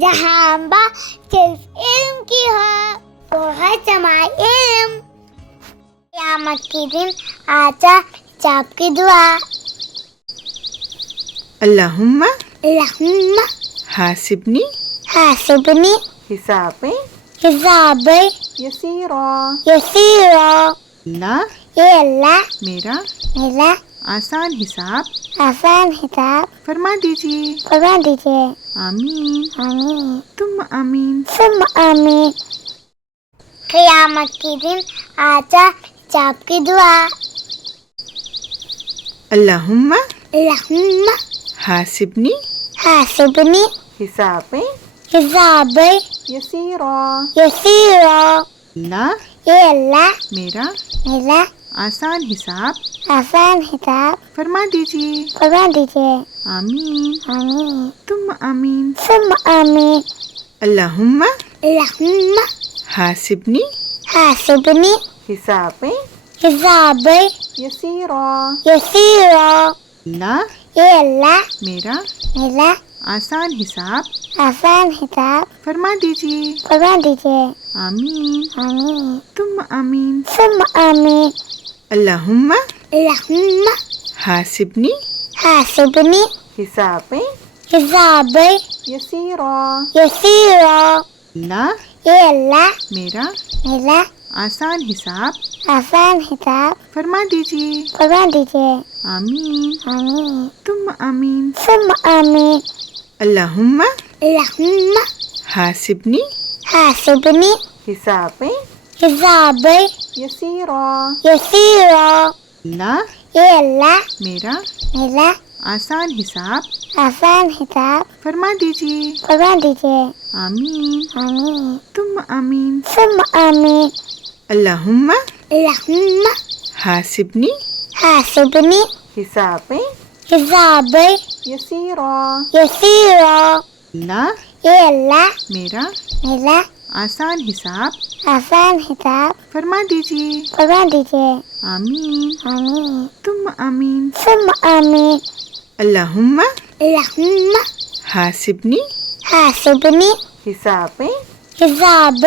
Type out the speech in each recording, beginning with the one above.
جہاں بات صرف علم کی ہو وہ ہے سماع علم۔ قیامت کے دن آتا حساب کی دعا۔ اللہم حاسبنی حسابیں حساب یسیرا۔ یسیرا۔ اللہ اے اللہ میرا میرا آسان حساب آسان حساب فرما دیجیے۔ فرما دیجیے۔ آمین۔ آمین تم آمین۔ ثم آمین۔ قیامت کے دن آتا حساب کی دعا۔ اللہم حاسبنی حسابیں حساب یسیرا۔ یسیرا۔ اللہ اے اللہ میرا میرا آسان حساب آسان حساب فرما دیجیے۔ فرما دیجیے۔ آمین۔ آمین تم آمین۔ ثم آمین۔ اللہم حاسبنی حسابیں حساب یسیرا۔ یسیرا۔ اللہ اے اللہ میرا میرا آسان حساب آسان حساب فرما دیجیے۔ فرما دیجیے۔ آمین۔ آمین تم آمین۔ ثم آمین۔ اللہم حاسبنی حسابیں حساب یسیرا۔ یسیرا۔ اللہ اے اللہ میرا میرا آسان حساب آسان حساب فرما دیجیے۔ فرما دیجیے۔ آمین۔ آمین تم آمین۔ ثم آمین۔ اللہم حاسبنی حسابیں حساب یسیرا۔ یسیرا۔ اللہ اے اللہ میرا میرا آسان حساب آسان حساب فرما دیجیے۔ فرما دیجیے۔ آمین۔ آمین تم آمین۔ ثم آمین۔ اللہم حاسبنی حسابیں حساب یسیرا۔ یسیرا۔ اللہ اے اللہ میرا میرا آسان حساب آسان حساب فرما دیجیے۔ فرما دیجیے۔ آمین۔ آمین تم آمین۔ ثم آمین۔ اللہم حاسبنی حسابیں حساب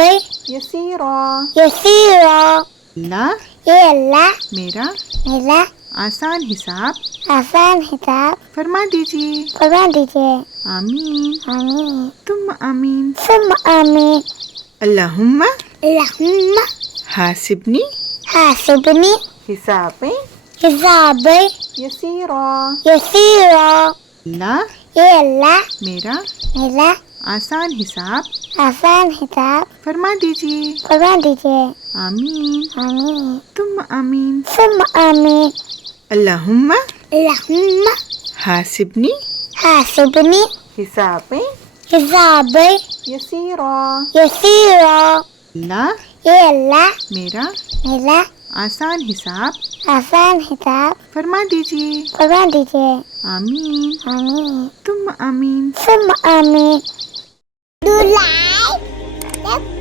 یسیرا۔ یسیرا۔ اللہ اے اللہ میرا میرا آسان حساب آسان حساب فرما دیجیے۔ فرما دیجیے۔ آمین۔ آمین تم آمین۔ ثم آمین۔ اللہم حاسبنی حسابیں حساب یسیرا۔ یسیرا۔ اللہ اے اللہ میرا میرا آسان حساب آسان حساب فرما دیجیے۔ فرما دیجیے۔ آمین۔ آمین تم آمین۔ ثم آمین۔ اللہم حاسبنی حسابیں حساب یسیرا۔ یسیرا۔ اللہ اے اللہ میرا میرا آسان حساب آسان حساب فرما دیجیے۔ فرما دیجیے۔ آمین۔ آمین تم آمین۔ ثم آمین۔ Do like